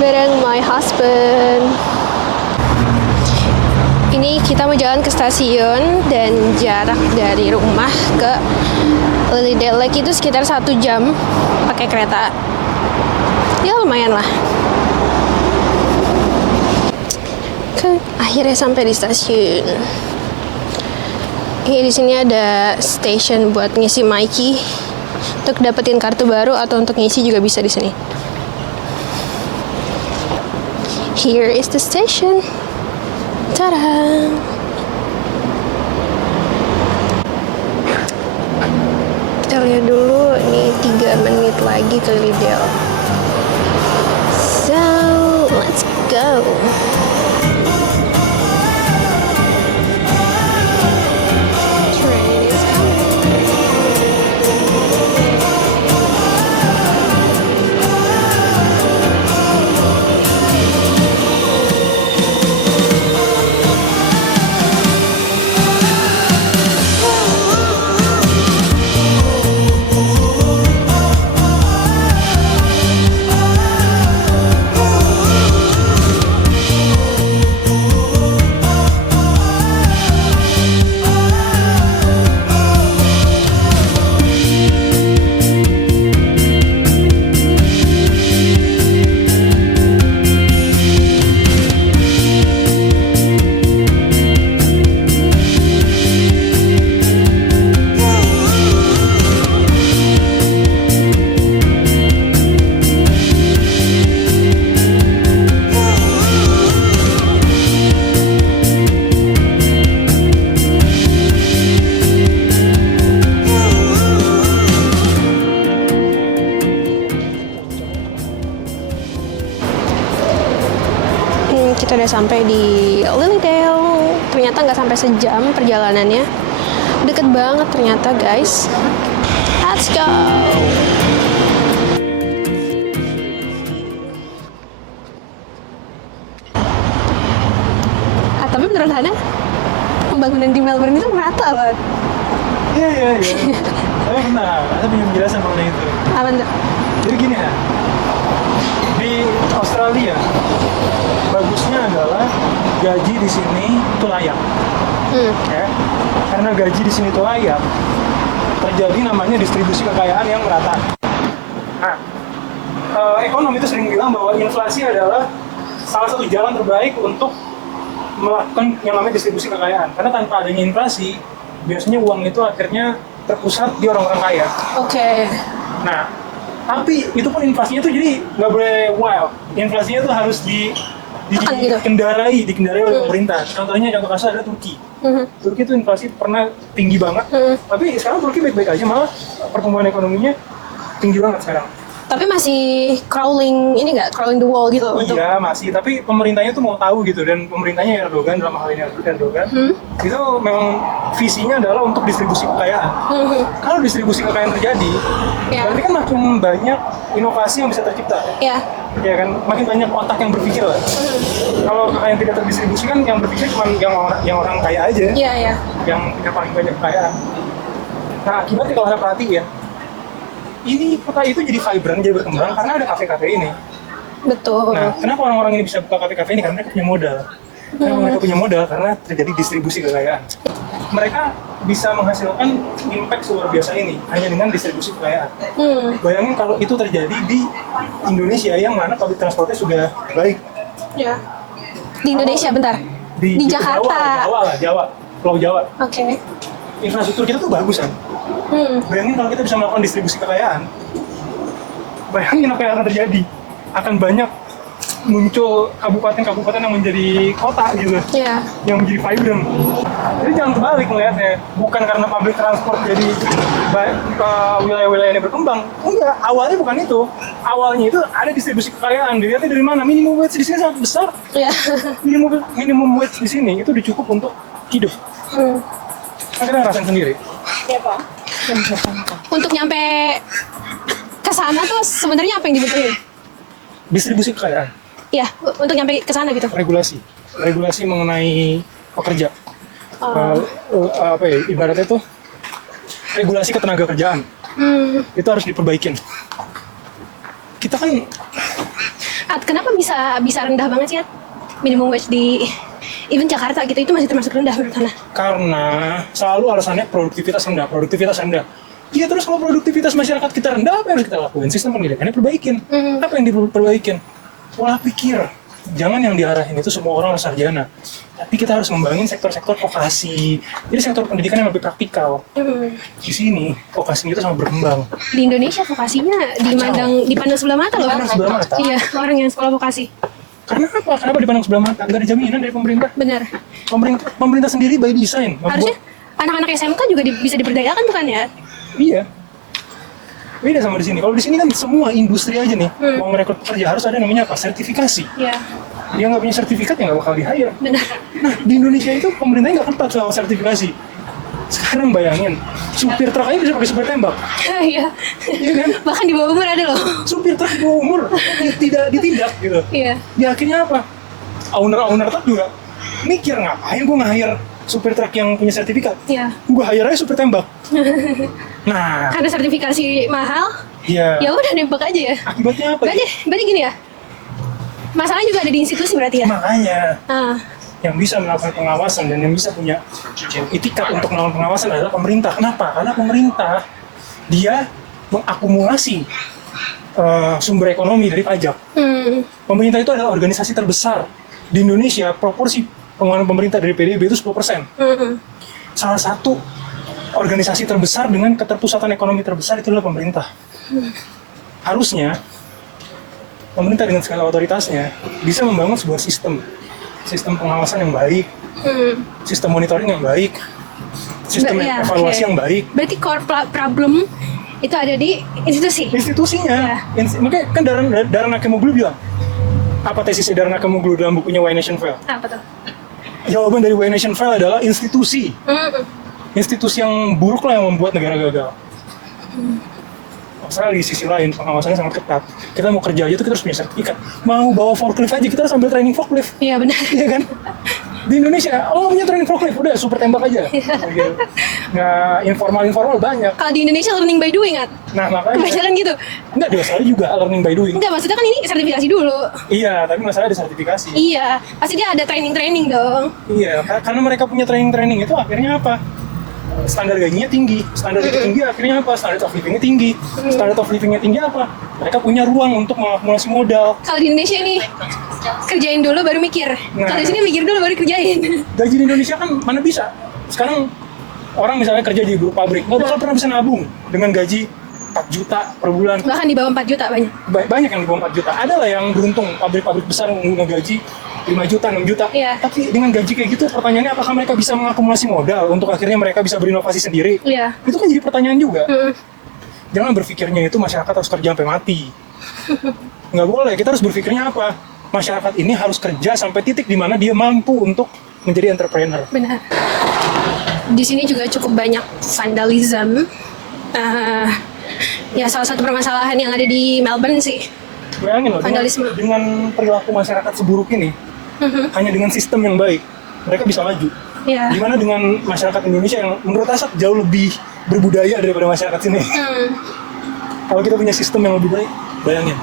bareng my husband. Ini kita mau jalan ke stasiun dan jarak dari rumah ke Lilydale Lake itu sekitar 1 jam pakai kereta. Ya lumayan lah. Akhirnya sampai di stasiun. Ini di sini ada station buat ngisi Myki. Untuk dapetin kartu baru atau untuk ngisi juga bisa di sini. Here is the station. Tada! Kita lihat dulu, ini 3 menit lagi ke Lilydale. So, let's go! Train is coming. Kita udah sampai di Lilydale. Ternyata nggak sampai sejam perjalanannya. Deket banget ternyata, guys. Let's go. Tapi menurut Hana, pembangunan di Melbourne itu merata banget. Iya. Tapi benar, ada punya penjelasan mengenai itu. Apa tuh? Jadi gini ya, di Australia bagusnya adalah gaji di sini itu layak. Ya. Karena gaji di sini itu layak, terjadi namanya distribusi kekayaan yang merata. Nah, ekonom itu sering bilang bahwa inflasi adalah salah satu jalan terbaik untuk melakukan yang namanya distribusi kekayaan. Karena tanpa adanya inflasi, biasanya uang itu akhirnya terpusat di orang-orang kaya. Oke. Nah, tapi itu pun inflasinya tuh jadi nggak boleh wild. Inflasinya tuh harus dikendarai oleh pemerintah. Contoh kasus adalah Turki. Turki itu inflasi pernah tinggi banget, tapi sekarang Turki baik-baik aja, malah pertumbuhan ekonominya tinggi banget sekarang. Tapi masih crawling the wall gitu. Iya masih, tapi pemerintahnya tuh mau tahu gitu, dan pemerintahnya Erdogan, dalam hal ini Erdogan, itu memang visinya adalah untuk distribusi kekayaan. Kalau distribusi kekayaan terjadi, berarti kan makin banyak inovasi yang bisa tercipta. Ya kan, makin banyak otak yang berpikir lah. Kalau kekayaan tidak terdistribusikan, yang berpikir cuma yang orang kaya aja. Yang punya paling banyak kekayaan. Nah, akibatnya kalau Anda perhatiin, ini kota itu jadi vibrant, jadi berkembang karena ada kafe-kafe ini. Betul. Nah, kenapa orang-orang ini bisa buka kafe-kafe ini? Karena mereka punya modal. Kenapa mereka punya modal? Karena terjadi distribusi kekayaan. Mereka bisa menghasilkan impact luar biasa ini hanya dengan distribusi kekayaan. Bayangin kalau itu terjadi di Indonesia yang mana public transportnya sudah baik. Ya. Di Indonesia, bentar. Di Jakarta. Jawa, Pulau Jawa. Oke. Infrastruktur kita tuh bagus kan. Bayangin kalau kita bisa melakukan distribusi kekayaan. Bayangin apa yang akan terjadi. Akan banyak muncul kabupaten-kabupaten yang menjadi kota gitu. Yang menjadi vibrant. Jadi jangan kebalik melihatnya. Bukan karena public transport jadi wilayah-wilayah ini berkembang. Enggak, awalnya bukan itu. Awalnya itu ada distribusi kekayaan. Dilihatnya dari mana? Minimum wage di sini sangat besar. Minimum wage di sini itu cukup untuk hidup. Kan kita ngerasain sendiri. Iya, Pak. Untuk nyampe ke sana tuh sebenarnya apa yang dibutuhin? Distribusi kekayaan. Iya, untuk nyampe ke sana gitu. Regulasi mengenai pekerja. Ibaratnya tuh regulasi ketenaga kerjaan. Itu harus diperbaikin. kita kan Kenapa bisa rendah banget sih, At? Minimum wage di even Jakarta gitu itu masih termasuk rendah menurut Hana? karena selalu alasannya produktivitas rendah. Iya, terus kalau produktivitas masyarakat kita rendah, apa yang harus kita lakuin? Sistem pendidikannya perbaikin. Apa yang diperbaikin? Pola pikir. Jangan yang diarahin itu semua orang harus sarjana. Tapi kita harus membangun sektor-sektor vokasi. Jadi sektor pendidikan yang lebih praktikal. Di sini vokasinya itu sangat berkembang. Di Indonesia vokasinya dipandang sebelah mata loh. Dipandang sebelah mata? Iya, orang yang sekolah vokasi. Karena apa? Kenapa dipandang sebelah mata? Nggak ada jaminan dari pemerintah. Benar. Pemerintah sendiri by design. Harusnya anak-anak SMK juga bisa diberdayakan bukan ya? Iya. Beda sama di sini. Kalau di sini kan semua industri aja nih mau merekrut pekerja harus ada namanya apa? Sertifikasi. Iya. Dia nggak punya sertifikat ya nggak bakal di-hire. Benar. Nah, di Indonesia itu pemerintahnya nggak ketat soal sertifikasi. Sekarang bayangin, supir truk aja bisa pakai supir tembak. Iya. Iya kan? Bahkan di bawah umur ada loh. Supir truk di bawah umur tidak ditindak gitu. Iya. Di akhirnya apa? Owner truk juga mikir, ngapain gue nge-hire supir truk yang punya sertifikat? Iya. Gue hire aja supir tembak. Nah, Karena sertifikasi mahal, iya. ya udah nembak aja ya. Akibatnya apa? Berarti gini ya. Masalahnya juga ada di institusi berarti ya. Makanya Ah, yang bisa melakukan pengawasan dan yang bisa punya itikat untuk melakukan pengawasan adalah pemerintah. Kenapa? Karena pemerintah dia mengakumulasi sumber ekonomi dari pajak. Pemerintah itu adalah organisasi terbesar di Indonesia. Proporsi pengeluaran pemerintah dari PDB itu 10%. Salah satu organisasi terbesar dengan keterpusatan ekonomi terbesar itu adalah pemerintah. Harusnya pemerintah dengan segala otoritasnya bisa membangun sebuah sistem pengawasan yang baik, sistem monitoring yang baik, sistem Iya, evaluasi oke. yang baik. Berarti core problem itu ada di institusi. Institusinya, makanya kan Daran Akemoglu bilang, apa tesisnya Daran Akemoglu dalam bukunya Why Nation Fail? Apa tuh? Jawaban dari Why Nation Fail adalah institusi. Institusi yang buruk lah yang membuat negara gagal. Masalah di sisi lain pengawasannya sangat ketat. Kita mau kerja aja tuh kita harus punya sertifikat. Mau bawa forklift aja kita harus ambil training forklift. Iya benar. Iya kan? Di Indonesia, oh punya training forklift, udah super tembak aja. Gitu. Nggak informal banyak. Kalau di Indonesia learning by doing kan? Nah makanya. Kebanyakan gitu. Enggak, di Australia juga learning by doing. Enggak, maksudnya kan ini sertifikasi dulu. Iya, tapi masalah ada sertifikasi. Iya, pasti dia ada training dong. Iya, karena mereka punya training itu akhirnya apa? Standar gajinya tinggi, standar gaji tinggi akhirnya apa? Standard of livingnya tinggi. Standard of livingnya tinggi apa? Mereka punya ruang untuk mengakumulasi modal. Kalau di Indonesia ini kerjain dulu baru mikir. Nah. Kalau di sini mikir dulu baru kerjain. Gaji di Indonesia kan mana bisa? Sekarang orang misalnya kerja di buruh pabrik, nggak bakal pernah bisa nabung dengan gaji 4 juta per bulan. Bahkan di bawah 4 juta banyak. Banyak yang di bawah 4 juta. Ada lah yang beruntung, pabrik-pabrik besar yang ngegaji 5 juta, 6 juta. Iya. Tapi dengan gaji kayak gitu, pertanyaannya apakah mereka bisa mengakumulasi modal untuk akhirnya mereka bisa berinovasi sendiri? Iya. Itu kan jadi pertanyaan juga. Jangan berpikirnya itu masyarakat harus kerja sampai mati. Nggak boleh, kita harus berpikirnya apa? Masyarakat ini harus kerja sampai titik di mana dia mampu untuk menjadi entrepreneur. Benar. Di sini juga cukup banyak vandalism. Ya salah satu permasalahan yang ada di Melbourne sih. Bayangin loh, Vandalisme. dengan perilaku masyarakat seburuk ini, hanya dengan sistem yang baik, mereka bisa maju. Iya. Gimana dengan masyarakat Indonesia yang menurut Asap jauh lebih berbudaya daripada masyarakat sini? Kalau kita punya sistem yang lebih baik, bayangin.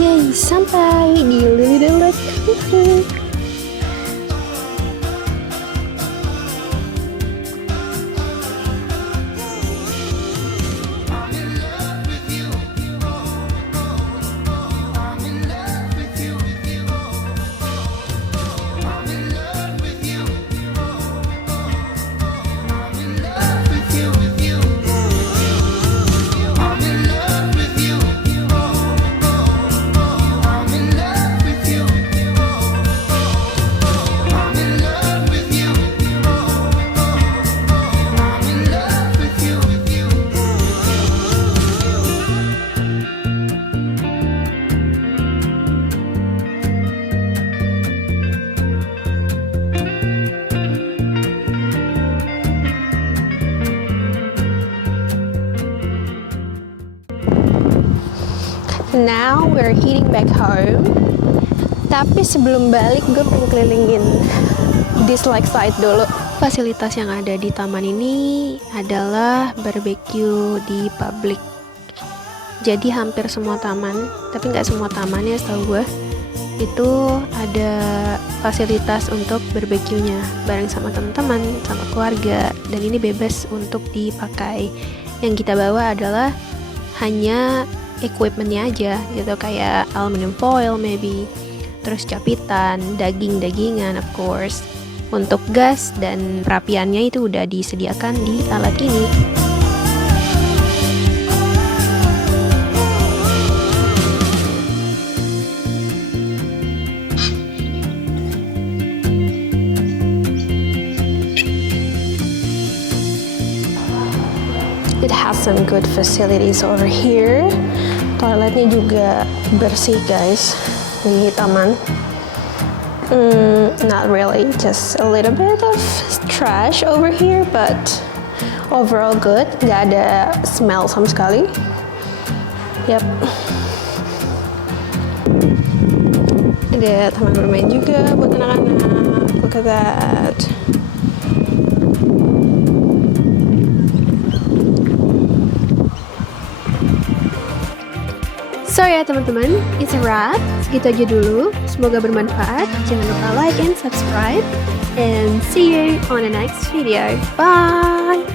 Yeay, sampai di Little Lake. I'm in love with you. Now we're heading back home. Tapi sebelum balik gue pengen kelilingin this like side dulu. Fasilitas yang ada di taman ini adalah barbecue di publik. Jadi hampir semua taman, tapi nggak semua taman ya setahu gue, itu ada fasilitas untuk barbeque-nya bareng sama teman-teman, sama keluarga, dan ini bebas untuk dipakai. Yang kita bawa adalah hanya equipment-nya aja gitu, kayak aluminium foil maybe, terus capitan, daging-dagingan of course. Untuk gas dan perapiannya itu udah disediakan di alat ini. It has some good facilities over here. Toiletnya juga bersih guys di taman. Not really, just a little bit of trash over here, but overall good. Gak ada smell sama sekali. Yep. Ada taman bermain juga buat anak-anak. Look at that. So ya teman-teman, it's a wrap. Segitu aja dulu. Semoga bermanfaat. Jangan lupa like and subscribe. And see you on the next video. Bye!